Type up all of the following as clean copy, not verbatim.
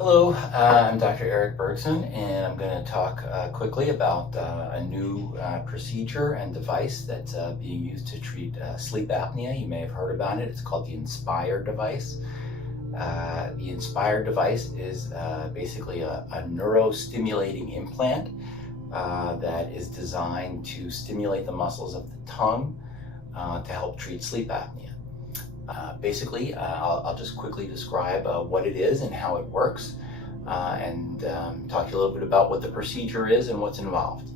Hello, I'm Dr. Eric Bergson, and I'm going to talk quickly about a new procedure and device that's being used to treat sleep apnea. You may have heard about it. It's called the Inspire device. The Inspire device is basically a neurostimulating implant that is designed to stimulate the muscles of the tongue to help treat sleep apnea. Basically, I'll just quickly describe what it is and how it works, and talk to you a little bit about what the procedure is and what's involved.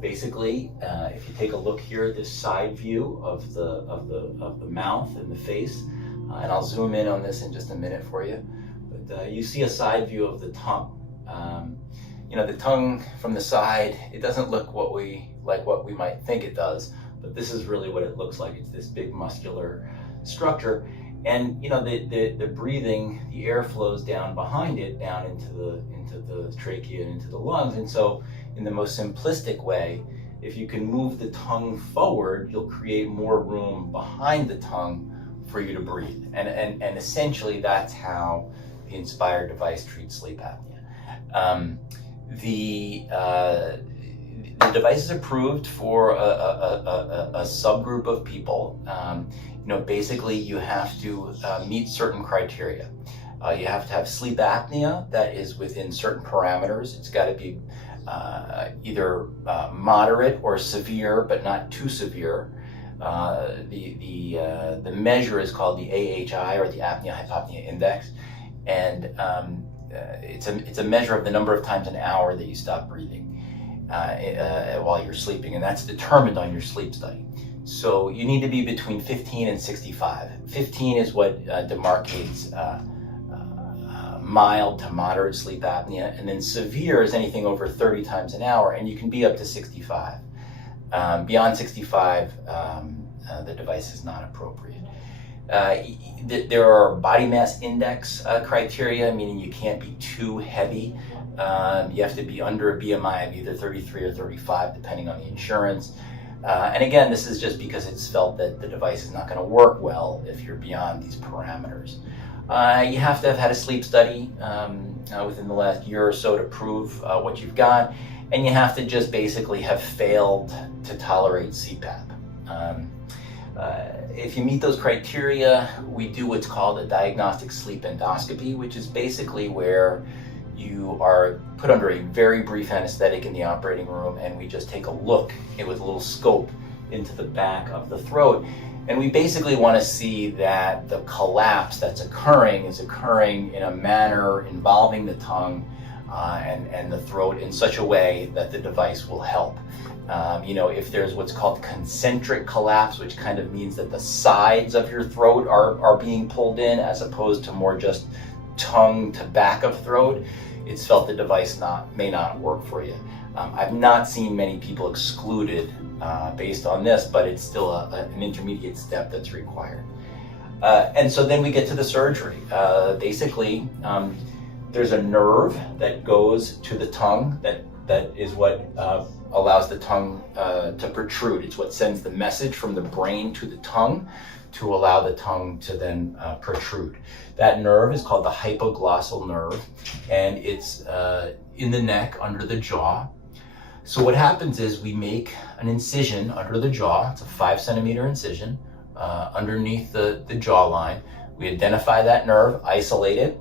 Basically, if you take a look here, this side view of the mouth and the face, and I'll zoom in on this in just a minute for you. But you see a side view of the tongue. The tongue from the side, it doesn't look what we might think it does. But this is really what it looks like. It's this big muscular structure, and the breathing, the air flows down behind it, down into the trachea and into the lungs. And so, in the most simplistic way, if you can move the tongue forward, you'll create more room behind the tongue for you to breathe. And essentially, that's how the Inspire device treats sleep apnea. The device is approved for a subgroup of people. Basically you have to meet certain criteria. You have to have sleep apnea that is within certain parameters. It's got to be either moderate or severe, but not too severe. The measure is called the AHI, or the apnea-hypopnea index, and it's a measure of the number of times an hour that you stop breathing while you're sleeping, and that's determined on your sleep study. So you need to be between 15 and 65. 15 is what demarcates mild to moderate sleep apnea, and then severe is anything over 30 times an hour, and you can be up to 65. Beyond 65, the device is not appropriate. There are body mass index criteria, meaning you can't be too heavy. You have to be under a BMI of either 33 or 35, depending on the insurance. And again, this is just because it's felt that the device is not going to work well if you're beyond these parameters. You have to have had a sleep study within the last year or so to prove what you've got, and you have to just basically have failed to tolerate CPAP. If you meet those criteria, we do what's called a diagnostic sleep endoscopy, which is basically where you are put under a very brief anesthetic in the operating room, and we just take a look with a little scope into the back of the throat. And we basically want to see that the collapse that's occurring is occurring in a manner involving the tongue and the throat in such a way that the device will help. If there's what's called concentric collapse, which kind of means that the sides of your throat are being pulled in as opposed to more just tongue to back of throat, it's felt the device may not work for you. I've not seen many people excluded based on this, but it's still an intermediate step that's required. And so then we get to the surgery. Basically, there's a nerve that goes to the tongue that is what allows the tongue to protrude. It's what sends the message from the brain to the tongue to allow the tongue to then protrude. That nerve is called the hypoglossal nerve, and it's in the neck under the jaw. So what happens is we make an incision under the jaw. It's a 5-centimeter incision underneath the jawline. We identify that nerve, isolate it,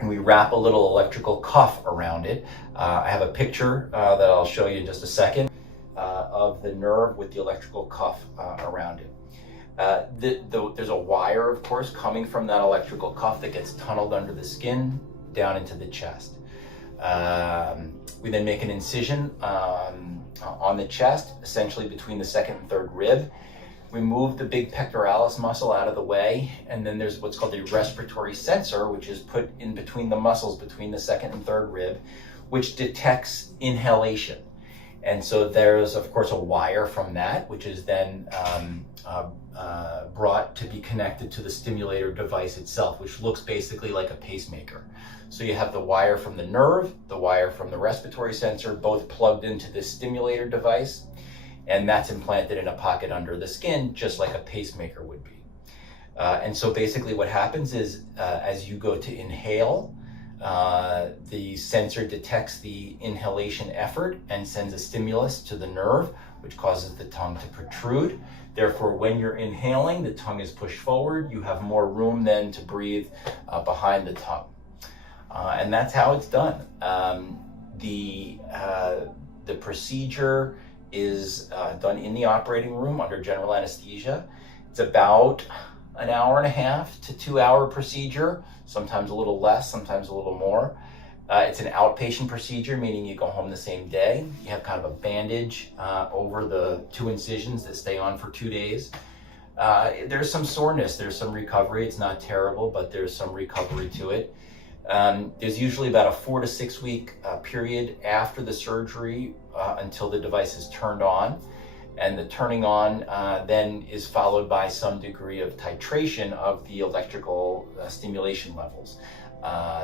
and we wrap a little electrical cuff around it. I have a picture that I'll show you in just a second of the nerve with the electrical cuff around it. There's a wire, of course, coming from that electrical cuff that gets tunneled under the skin down into the chest. We then make an incision on the chest, essentially between the second and third rib. We move the big pectoralis muscle out of the way, and then there's what's called a respiratory sensor, which is put in between the muscles between the second and third rib, which detects inhalation. And so there's, of course, a wire from that, which is then brought to be connected to the stimulator device itself, which looks basically like a pacemaker. So you have the wire from the nerve, the wire from the respiratory sensor, both plugged into this stimulator device, and that's implanted in a pocket under the skin, just like a pacemaker would be. And so basically what happens is as you go to inhale, the sensor detects the inhalation effort and sends a stimulus to the nerve, which causes the tongue to protrude. Therefore, when you're inhaling, the tongue is pushed forward. You have more room then to breathe behind the tongue. And that's how it's done. The procedure is done in the operating room under general anesthesia. It's about an hour and a half to 2 hour procedure, sometimes a little less, sometimes a little more. It's an outpatient procedure, meaning you go home the same day. You have kind of a bandage over the 2 incisions that stay on for 2 days. There's some soreness, there's some recovery. It's not terrible, but there's some recovery to it. There's usually about a 4 to 6 week period after the surgery until the device is turned on. And the turning on then is followed by some degree of titration of the electrical stimulation levels.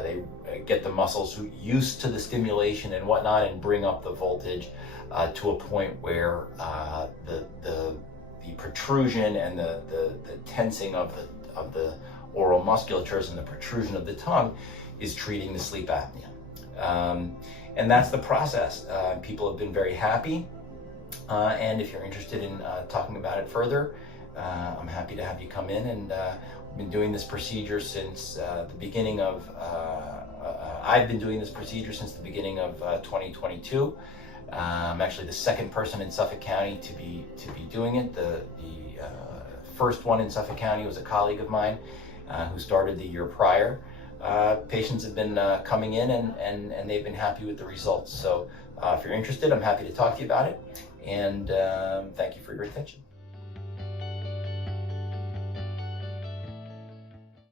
They get the muscles used to the stimulation and whatnot and bring up the voltage to a point where the protrusion and the tensing of the oral musculatures and the protrusion of the tongue is treating the sleep apnea. And that's the process. People have been very happy. And if you're interested in talking about it further, I'm happy to have you come in. And we've been doing this procedure since the beginning of, I've been doing this procedure since the beginning of 2022. I'm actually the second person in Suffolk County to be doing it. The first one in Suffolk County was a colleague of mine who started the year prior. Patients have been coming in and they've been happy with the results. So if you're interested, I'm happy to talk to you about it. And thank you for your attention.